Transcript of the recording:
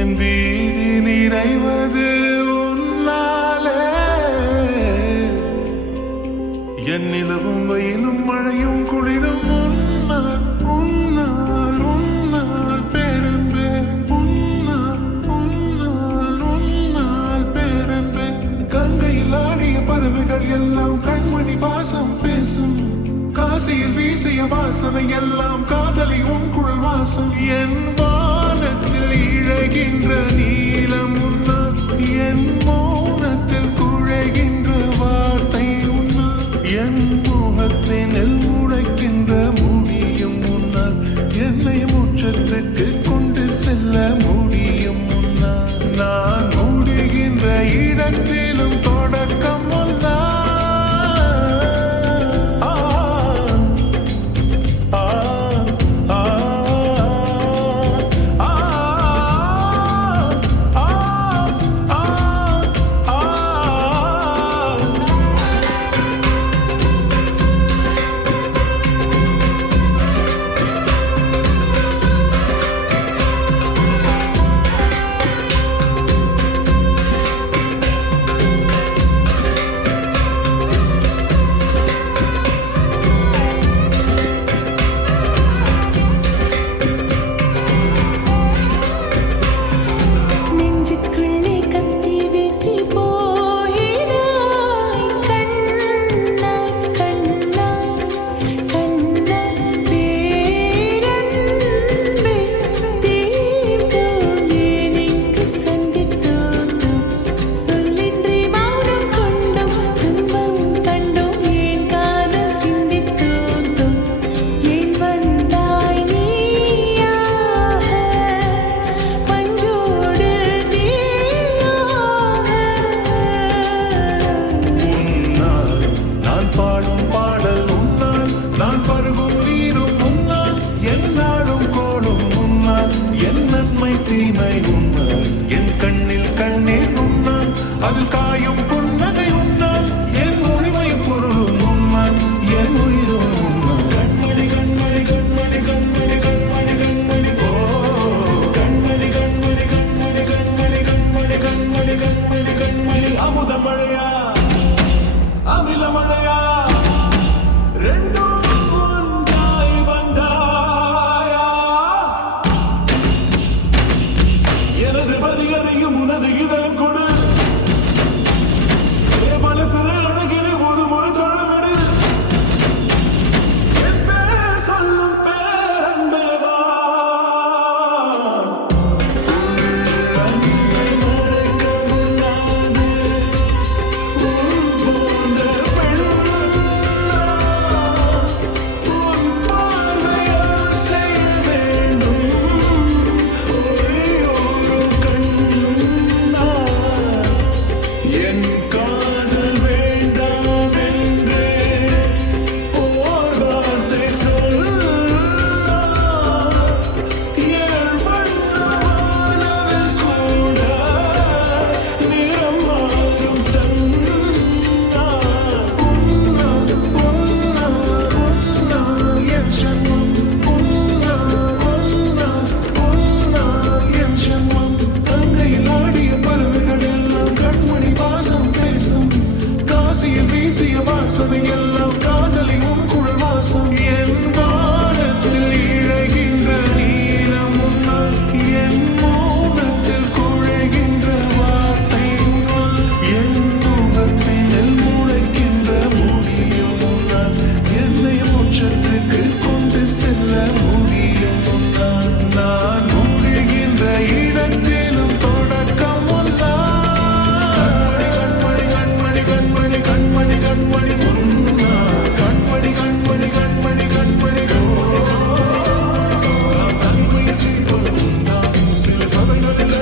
என் வீதி நிறைவது உன்னாலே என் நிலவும் வெயிலும் மழையும் குளிரும் உன்னால் உன்னால் உன்னால் பேரன்பே உன்னால் உன்னால் உன்னால் பேரன்பே கங்கையில் ஆடிய பறவைகள் எல்லாம் கண்மணி பாசம் பேசும் காசியில் வீசிய வாசனை எல்லாம் காதலி உன் குழல் வாசம் என் வானத்தில் இழகின்ற நீலம் உன்னால் என் மௌனத்தில் குழைகின்ற வார்த்தை உன்னால் என் முகத்தினில் உடைக்கின்ற முடியும் உன்னால் என்னை முற்றத்துக்கு கொண்டு செல்ல முடியும் உன்னால் நான் முடிகின்ற இடத்திலும் தொடக்கம் உன்னால் தீமை உன்னால் என் கண்ணில் கண்ணீர் உன்னால் அது காயும் புன்னகை உன்னால் என் உரிமை பொருளும் உன்னால் என் உயிரும் உன்னால் கண்மணி கண்மணி கண்மணி கண்மணி கண்மணி கண்மணி ஓ கண்மணி கண்மணி கண்மணி கண்மணி கண்மணி கண்மணி கண்மணி கண்மணி அமுத மழையா அமில மழையா ரெண்டும் எனது பதிகரையும் உனது இதயம் கொடு பல பிற அழகிலே ஒரு முறை தொழவிடு என் பேர் சொல்லும் பேரன்பேவா மறைக்க முன்னாது உன் போன்ற உன் பார்வையால் செய்ய வேண்டும் என் காதல் வேண்டாம் என்று ஓர் வார்த்தை சொல் என் வண்ணமானவன் கூட நிறம் மாறும் தன்னார் உன்னால் உன்னால் உன்னால் என் ஜன்மம் உன்னால் உன்னால் உன்னால் என் ஜன்மம் கங்கையில் ஆடிய பறவைகள் எல்லாம் கண்மணி வாசம் பேசும் காசியில் வீசிய வாசனை எல்லாம் காதலி உன் குழல் வாசம் என் வானத்தில் இழகின்ற நீலம் உன்னால் என் மௌனத்தில் குழைகின்ற வார்த்தை உன்னால் என் முகத்தினில் முளைக்கின்ற முடியும் உன்னால் என்னை மோட்சத்துக்கு கொண்டு செல்ல முடியும் உன்னால் நான் முடிகின்ற இடத்திலும் தொடக்கம் உன்னால் கண்மணி கண்மணி கண்மணி கண்மணி கண்மணி கண்மணி கண்மணி கண்மணி தனிமையை செய்வது சில சபைகளில்